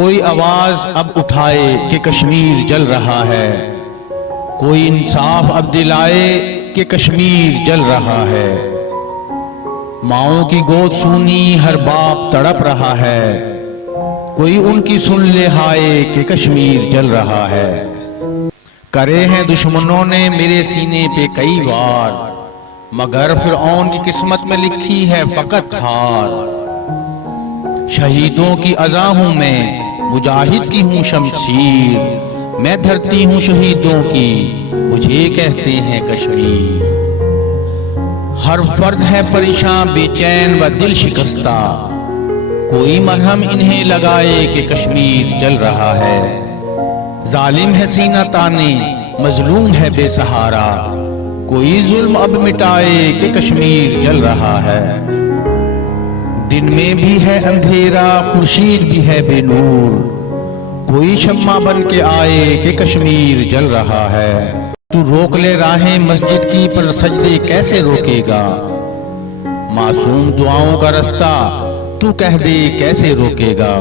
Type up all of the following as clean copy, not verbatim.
کوئی آواز اب اٹھائے کہ کشمیر جل رہا ہے، کوئی انصاف اب دلائے کہ کشمیر جل رہا ہے۔ ماؤں کی گود سونی ہر باپ تڑپ رہا ہے، کوئی ان کی سن لے ہائے کہ کشمیر جل رہا ہے۔ کرے ہیں دشمنوں نے میرے سینے پہ کئی وار، مگر فرعون کی قسمت میں لکھی ہے فقط ہار۔ شہیدوں کی عزا ہوں میں، مجاہد کی ہوں شمشیر، میں دھرتی ہوں شہیدوں کی، مجھے کہتے ہیں کشمیر۔ ہر فرد ہے پریشان بے چین و دل شکستہ، کوئی مرہم انہیں لگائے کہ کشمیر جل رہا ہے۔ ظالم ہے سینہ تانے، مظلوم ہے بے سہارا، کوئی ظلم اب مٹائے کہ کشمیر جل رہا ہے۔ دن میں بھی ہے اندھیرا، خورشید بھی ہے بے نور، کوئی شمع بن کے آئے کہ کشمیر جل رہا ہے۔ تو روک لے راہیں مسجد کی پر سجدے کیسے روکے گا، معصوم دعاؤں کا رستہ تو کہہ دے کیسے روکے گا۔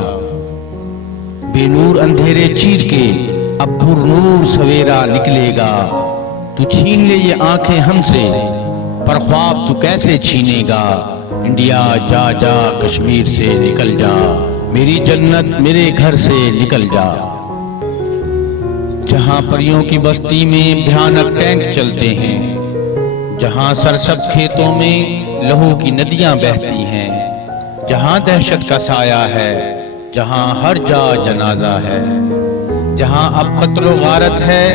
بے نور اندھیرے چیر کے اب پر نور سویرا نکلے گا، تو چھین لے یہ آنکھیں ہم سے پر خواب تو کیسے چھینے گا۔ انڈیا جا جا کشمیر سے نکل جا، میری جنت میرے گھر سے نکل جا۔ جہاں پریوں کی بستی میں بھیانک ٹینک چلتے ہیں، جہاں سرسبز کھیتوں میں لہو کی ندیاں بہتی ہیں، جہاں دہشت کا سایہ ہے، جہاں ہر جا جنازہ ہے، جہاں اب قتل و غارت ہے،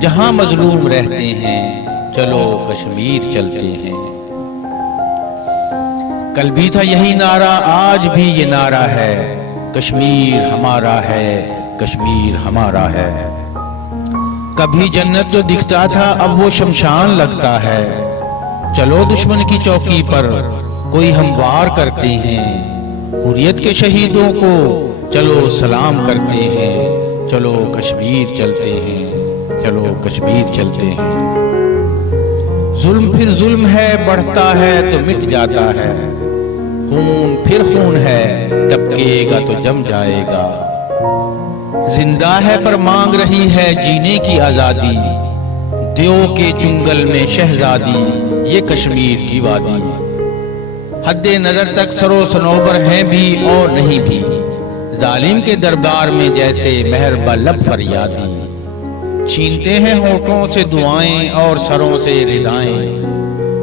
جہاں مظلوم رہتے ہیں، چلو کشمیر چلتے ہیں۔ کل بھی تھا یہی نعرہ، آج بھی یہ نعرہ ہے، کشمیر ہمارا ہے، کشمیر ہمارا ہے۔ کبھی جنت جو دکھتا تھا اب وہ شمشان لگتا ہے، چلو دشمن کی چوکی پر کوئی ہم وار کرتے ہیں، حریت کے شہیدوں کو چلو سلام کرتے ہیں، چلو کشمیر چلتے ہیں، چلو کشمیر چلتے ہیں۔ ظلم پھر ظلم ہے، بڑھتا ہے تو مٹ جاتا ہے، خون پھر خون ہے، ٹپکے گا تو جم جائے گا۔ زندہ ہے پر مانگ رہی ہے جینے کی آزادی، دیو کے جنگل میں شہزادی یہ کشمیر کی وادی۔ حد نظر تک سرو سنوبر ہیں بھی اور نہیں بھی، ظالم کے دربار میں جیسے مہر لب فریادی۔ چھینتے ہیں ہونٹوں سے دعائیں اور سروں سے ردائیں،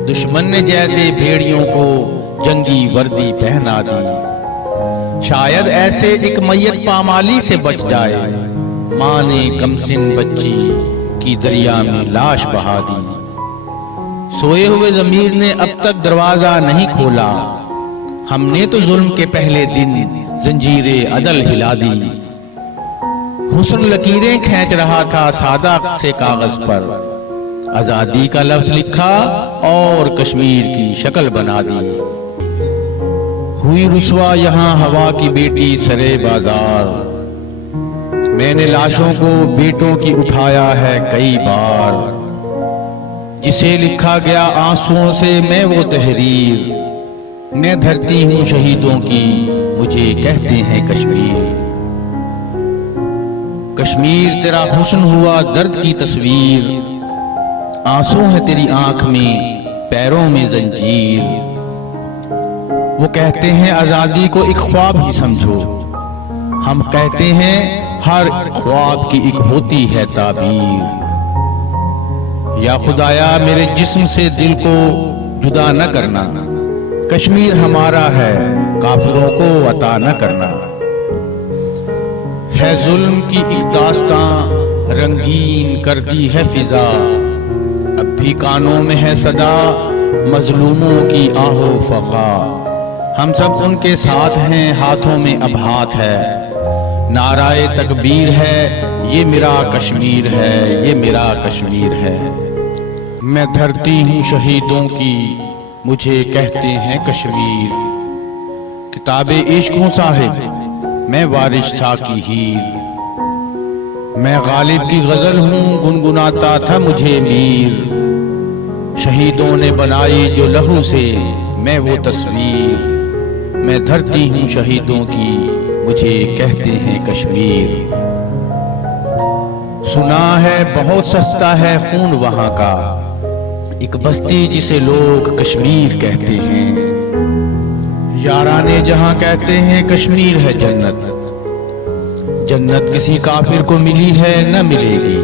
دشمن نے جیسے بھیڑیوں کو جنگی وردی پہنا دی۔ شاید ایسے ایک میت پامالی سے بچ جائے، ماں نے کمسن بچی کی دریا میں لاش بہا دی۔ سوئے ہوئے ضمیر نے اب تک دروازہ نہیں کھولا، ہم نے تو ظلم کے پہلے دن زنجیر عدل ہلا دی۔ حسن لکیریں کھینچ رہا تھا سادہ سے کاغذ پر، آزادی کا لفظ لکھا اور کشمیر کی شکل بنا دی۔ ہوئی رسوا یہاں ہوا کی بیٹی سرے بازار، میں نے لاشوں کو بیٹوں کی اٹھایا ہے کئی بار۔ جسے لکھا گیا آنسوؤں سے میں وہ تحریر، میں دھرتی ہوں شہیدوں کی، مجھے کہتے ہیں کشمیر۔ کشمیر تیرا حسن ہوا درد کی تصویر، آنسو ہے تیری آنکھ میں، پیروں میں زنجیر۔ وہ کہتے ہیں آزادی کو ایک خواب ہی سمجھو، ہم کہتے ہیں ہر خواب کی ایک ہوتی ہے تعبیر۔ یا خدایا میرے جسم سے دل کو جدا نہ کرنا، کشمیر ہمارا ہے، کافروں کو عطا نہ کرنا۔ ہے ظلم کی ایک داستاں رنگین کر دی ہے فضا، اب بھی کانوں میں ہے صدا مظلوموں کی آہ و فغا۔ ہم سب ان کے ساتھ ہیں، ہاتھوں میں اب ہاتھ ہے، نعرہ تکبیر ہے، یہ میرا کشمیر ہے، یہ میرا کشمیر ہے۔ میں دھرتی ہوں شہیدوں کی، مجھے کہتے ہیں کشمیر۔ کتاب عشق ہوں صاحب، میں وارث ساقی ہیر، میں غالب کی غزل ہوں، گنگناتا تھا مجھے میر۔ شہیدوں نے بنائی جو لہو سے میں وہ تصویر، میں دھرتی ہوں شہیدوں کی، مجھے کہتے ہیں کشمیر۔ سنا ہے بہت سستا ہے خون وہاں کا، ایک بستی جسے لوگ کشمیر کہتے ہیں۔ یارانے جہاں کہتے ہیں کشمیر ہے جنت، جنت کسی کافر کو ملی ہے نہ ملے گی۔